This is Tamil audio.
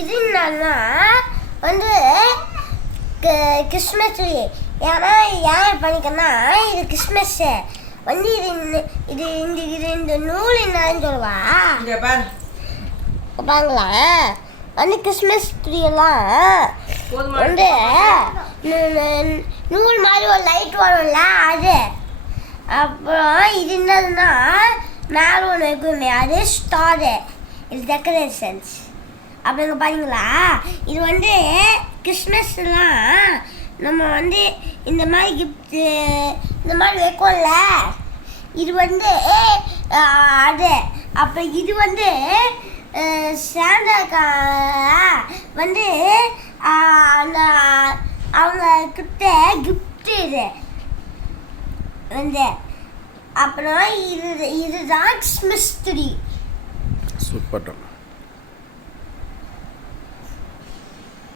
இது என்னன்னா வந்து கிறிஸ்மஸ் ட்ரீ. ஏன்னா ஏன் பண்ணிக்கன்னா இது கிறிஸ்மஸ் வந்து இது இந்த இது இந்த நூல் என்னன்னு சொல்லுவா பாருங்களா. வந்து கிறிஸ்மஸ் ட்ரீ எல்லாம் வந்து நூல் மாதிரி ஒரு லைட் வரும்ல அது. அப்புறம் இது என்னதுன்னா மேலே ஒன்று இருக்குமே அது ஸ்டாரு, இது டெக்கரேஷன்ஸ். அப்படிங்க பாருங்களா. இது வந்து கிறிஸ்மஸ்லாம் நம்ம வந்து இந்த மாதிரி கிஃப்ட்டு இந்த மாதிரி வைக்கோம்ல, இது வந்து அது. அப்புறம் இது வந்து சாண்டா வந்து அந்த அவங்க கிட்ட கிஃப்ட்டு இது வந்து. அப்புறம் இதுதான் கிறிஸ்மஸ் ட்ரீ. சூப்பர்.